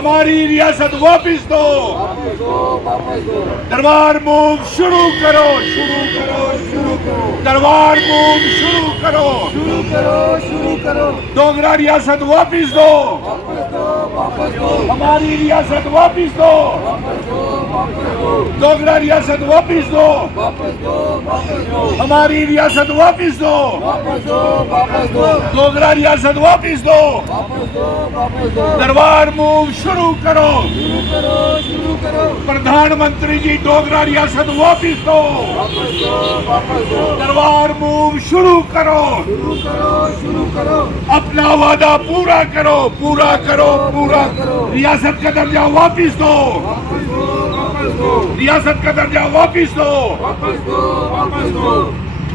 हमारी रियासत वापिस दो। दरबार मूव शुरू करो, शुरू करो, शुरू करो। दरबार मूव शुरू करो, शुरू करो, शुरू करो। डोगरा रियासत वापिस दो, वापस दो। हमारी रियासत वापिस दो, डोगरा रियासत वापिस दो, वापस दो। हमारी रियासत वापिस दो, वापस दो। डोगरा रियासत वापिस दो, वापस दो। दरबार मूव शुरू करो, शुरू करो, शुरू करो। प्रधानमंत्री जी डोगरा रियासत वापिस दो, वापस दो। दरबार मूव शुरू करो, शुरू करो, शुरू करो। अपना वादा पूरा करो, पूरा करो, पूरा करो। रियासत का दर्जा वापिस दो, वापस दो। रियासत का दर्जा वापिस दो, वापस दो, वापस दो।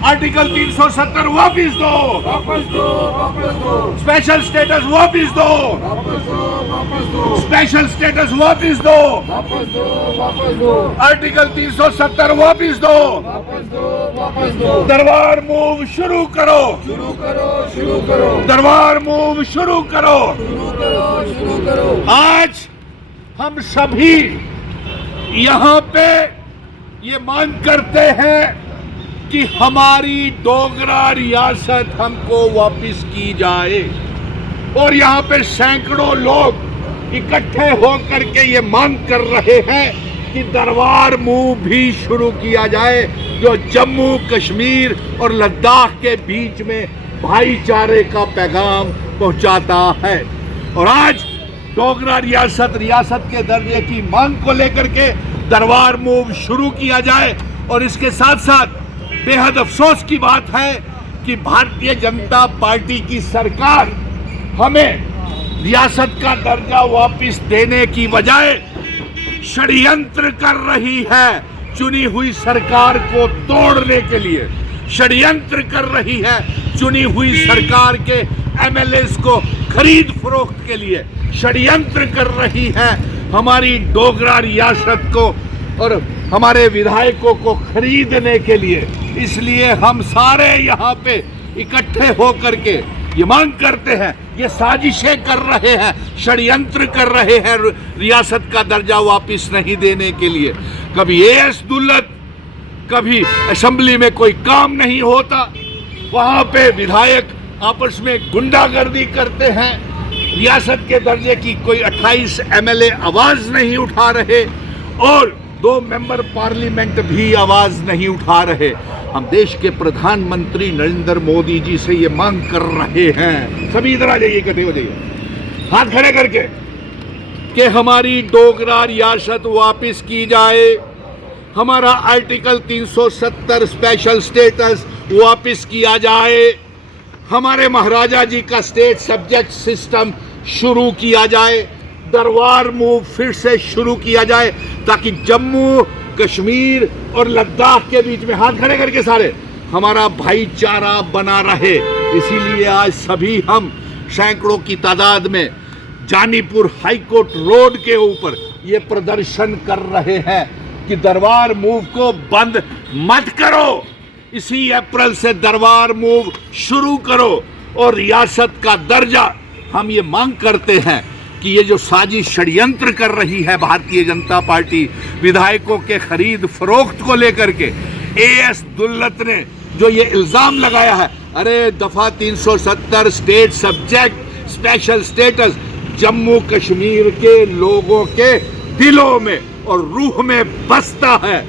आर्टिकल 370 वापिस दो, वापस दो, वापस दो। स्पेशल स्टेटस वापिस दो, वापस दो, वापस दो। स्पेशल स्टेटस वापिस दो, वापस दो, वापस दो। आर्टिकल 370 वापिस दो, वापस दो, वापस दो। दरबार मूव शुरू करो, शुरू करो, शुरू करो। दरबार मूव शुरू करो, शुरू करो, शुरू करो। आज हम सभी यहाँ पे ये मांग करते हैं कि हमारी डोगरा रियासत हमको वापस की जाए, और यहाँ पे सैकड़ों लोग इकट्ठे होकर के ये मांग कर रहे हैं कि दरबार मूव भी शुरू किया जाए, जो जम्मू कश्मीर और लद्दाख के बीच में भाईचारे का पैगाम पहुंचाता है। और आज डोगरा रियासत के दर्जे की मांग को लेकर के दरबार मूव शुरू किया जाए। और इसके साथ साथ बेहद अफसोस की बात है कि भारतीय जनता पार्टी की सरकार हमें रियासत का दर्जा वापस देने की बजाय षड्यंत्र कर रही है। चुनी हुई सरकार को तोड़ने के लिए षड्यंत्र कर रही है, चुनी हुई सरकार के एमएलएस को खरीद फरोख्त के लिए षड्यंत्र कर रही है। हमारी डोगरा रियासत को और हमारे विधायकों को खरीदने के लिए। इसलिए हम सारे यहाँ पे इकट्ठे होकर के ये मांग करते हैं, ये साजिशें कर रहे हैं, षड्यंत्र कर रहे हैं रियासत का दर्जा वापस नहीं देने के लिए। कभी एएस दुल्लत, कभी असेंबली में कोई काम नहीं होता, वहाँ पे विधायक आपस में गुंडागर्दी करते हैं, रियासत के दर्जे की कोई 28 एमएलए आवाज नहीं उठा रहे, और 2 मेंबर पार्लियामेंट भी आवाज नहीं उठा रहे। हम देश के प्रधानमंत्री नरेंद्र मोदी जी से ये मांग कर रहे हैं, सभी इधर आ जाइए, इकट्ठे हो जाइए, हाथ खड़े करके, कि हमारी डोगरा रियासत वापस की जाए, हमारा आर्टिकल 370 स्पेशल स्टेटस वापस किया जाए, हमारे महाराजा जी का स्टेट सब्जेक्ट सिस्टम शुरू किया जाए, दरबार मूव फिर से शुरू किया जाए, ताकि जम्मू कश्मीर और लद्दाख के बीच में, हाथ खड़े करके सारे, हमारा भाईचारा बना रहे। इसीलिए आज सभी हम सैकड़ों की तादाद में जानीपुर हाईकोर्ट रोड के ऊपर ये प्रदर्शन कर रहे हैं कि दरबार मूव को बंद मत करो, इसी अप्रैल से दरबार मूव शुरू करो, और रियासत का दर्जा हम ये मांग करते हैं कि ये जो साजिश षड्यंत्र कर रही है भारतीय जनता पार्टी विधायकों के खरीद फरोख्त को लेकर के, एएस दुल्लत ने जो ये इल्जाम लगाया है, अरे दफा 370 state subject special status Jammu Kashmir के लोगों के दिलों में और रूह में बसता है।